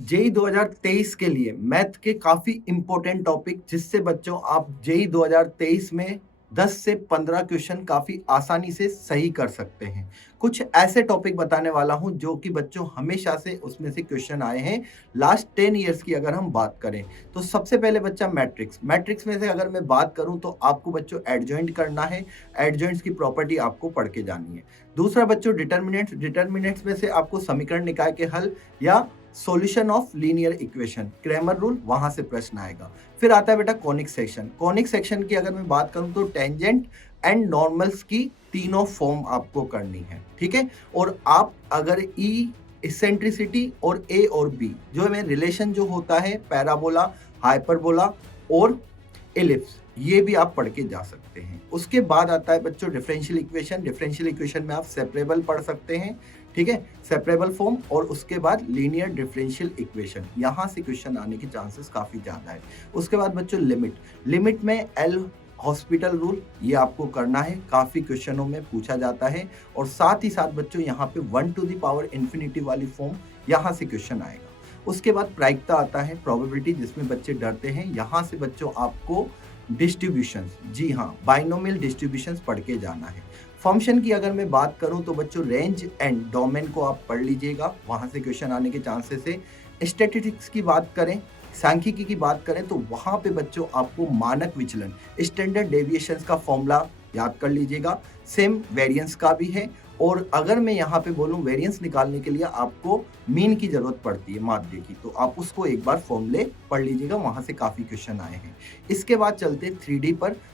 JEE 2023 के लिए math के काफी इंपॉर्टेंट टॉपिक, जिससे बच्चों आप जेई 2023 में 10 से 15 क्वेश्चन काफी आसानी से सही कर सकते हैं। कुछ ऐसे टॉपिक बताने वाला हूं जो कि बच्चों हमेशा से उसमें से क्वेश्चन आए हैं। लास्ट 10 इयर्स की अगर हम बात करें तो सबसे पहले बच्चा मैट्रिक्स में से अगर मैं बात करूं तो आपको बच्चों एडजॉइंट करना है। एडजॉइंट्स की प्रॉपर्टी आपको पढ़ के जानी है। दूसरा बच्चों डिटर्मिनेंट्स में से आपको समीकरण निकाय के हल या solution of linear equation, Cramer rule, वहां से प्रश्न आएगा। फिर आता है बेटा कॉनिक सेक्शन की अगर मैं बात करूं तो टेंजेंट एंड नॉर्मल्स की तीनों फॉर्म आपको करनी है, ठीक है। और आप अगर ई इसेंट्रिसिटी और ए और बी जो में रिलेशन जो होता है, पैराबोला, हाइपरबोला और एलिप्स, ये भी आप पढ़ के जा सकते हैं। उसके बाद आता है बच्चों डिफरेंशियल इक्वेशन में आप सेपरेबल पढ़ सकते हैं, ठीक है, सेपरेबल फॉर्म। और उसके बाद लीनियर डिफरेंशियल इक्वेशन, यहाँ से क्वेश्चन आने के चांसेस काफी ज्यादा है। उसके बाद बच्चों लिमिट में एल हॉस्पिटल रूल, ये आपको करना है, काफी क्वेश्चनों में पूछा जाता है। और साथ ही साथ बच्चों यहाँ पे 1 टू द पावर इंफिनिटी वाली फॉर्म, यहाँ से क्वेश्चन आएगा। उसके बाद प्रायिकता आता है, प्रोबेबिलिटी, जिसमें बच्चे डरते हैं, यहाँ से बच्चों आपको डिस्ट्रीब्यूशंस, जी हाँ, बाइनोमियल डिस्ट्रीब्यूशंस पढ़ के जाना है। फंक्शन की अगर मैं बात करूं तो बच्चों रेंज एंड डोमेन को आप पढ़ लीजिएगा, वहां से क्वेश्चन आने के चांसेस है। स्टैटिस्टिक्स की बात करें, सांख्यिकी की बात करें तो वहां पे बच्चों आपको मानक विचलन, स्टैंडर्ड डेविएशंस का फॉर्मूला याद कर लीजिएगा। सेम वेरिएंस का भी है। और अगर मैं यहाँ पे बोलूँ वेरिएंस निकालने के लिए आपको मीन की जरूरत पड़ती है माध्य की, तो आप उसको एक बार फॉर्मूले पढ़ लीजिएगा, वहां से काफी क्वेश्चन आए हैं। इसके बाद चलते हैं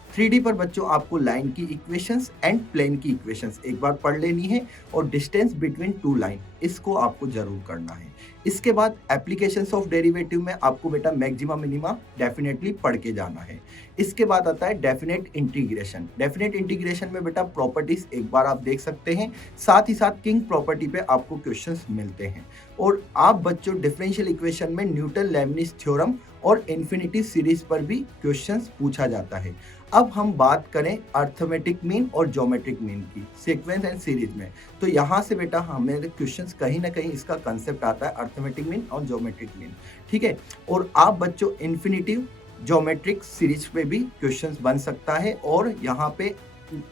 3D पर बच्चों आपको लाइन की इक्वेशंस एंड प्लेन की इक्वेशंस एक बार पढ़ लेनी है। और डिस्टेंस बिटवीन टू लाइन, इसको आपको जरूर करना है। इसके बाद एप्लीकेशंस ऑफ डेरिवेटिव में आपको बेटा मैक्सिमा मिनिमा डेफिनेटली पढ़ के जाना है। इसके बाद आता है डेफिनेट इंटीग्रेशन में बेटा प्रॉपर्टीज एक बार आप देख सकते हैं, साथ ही साथ किंग प्रॉपर्टी पे आपको क्वेश्चंस मिलते हैं। और आप बच्चों डिफरेंशियल इक्वेशन में न्यूटन लेबनिज थ्योरम और इन्फिनिटी सीरीज पर भी क्वेश्चंस पूछा जाता है। अब हम बात करें अर्थमेटिक मीन और ज्योमेट्रिक मीन की, सीक्वेंस एंड सीरीज में, तो यहाँ से बेटा हमें क्वेश्चंस कहीं ना कहीं इसका कंसेप्ट आता है, अर्थमेटिक मीन और ज्योमेट्रिक मीन, ठीक है। और आप बच्चों इन्फिनिटिव ज्योमेट्रिक सीरीज पे भी क्वेश्चंस बन सकता है। और यहाँ पे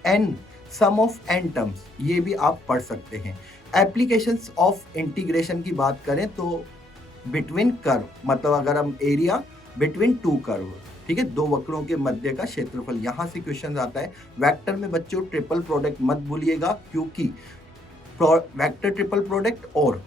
n sum of n terms, ये भी आप पढ़ सकते हैं। एप्लीकेशंस ऑफ इंटीग्रेशन की बात करें तो बिटवीन कर्व, मतलब अगर हम एरिया बिटवीन टू कर्व, ठीक है, दो वक्रों के मध्य का क्षेत्रफल, यहाँ से क्वेश्चन आता है। वेक्टर में बच्चों ट्रिपल प्रोडक्ट मत भूलिएगा, क्योंकि वेक्टर ट्रिपल प्रोडक्ट और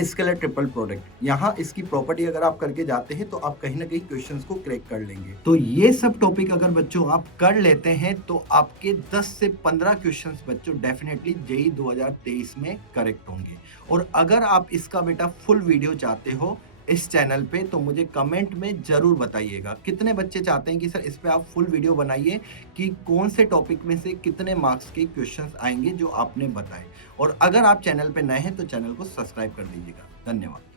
स्केलर ट्रिपल प्रोडक्ट, यहाँ इसकी प्रॉपर्टी अगर आप करके जाते हैं तो आप कहीं ना कहीं क्वेश्चंस को क्रैक कर लेंगे। तो ये सब टॉपिक अगर बच्चों आप कर लेते हैं तो आपके 10 से 15 क्वेश्चंस बच्चों डेफिनेटली जेई 2023 में करेक्ट होंगे। और अगर आप इसका बेटा फुल वीडियो चाहते हो इस चैनल पे तो मुझे कमेंट में जरूर बताइएगा कितने बच्चे चाहते हैं कि सर इस पे आप फुल वीडियो बनाइए, कि कौन से टॉपिक में से कितने मार्क्स के क्वेश्चंस आएंगे जो आपने बताए। और अगर आप चैनल पे नए हैं तो चैनल को सब्सक्राइब कर दीजिएगा। धन्यवाद।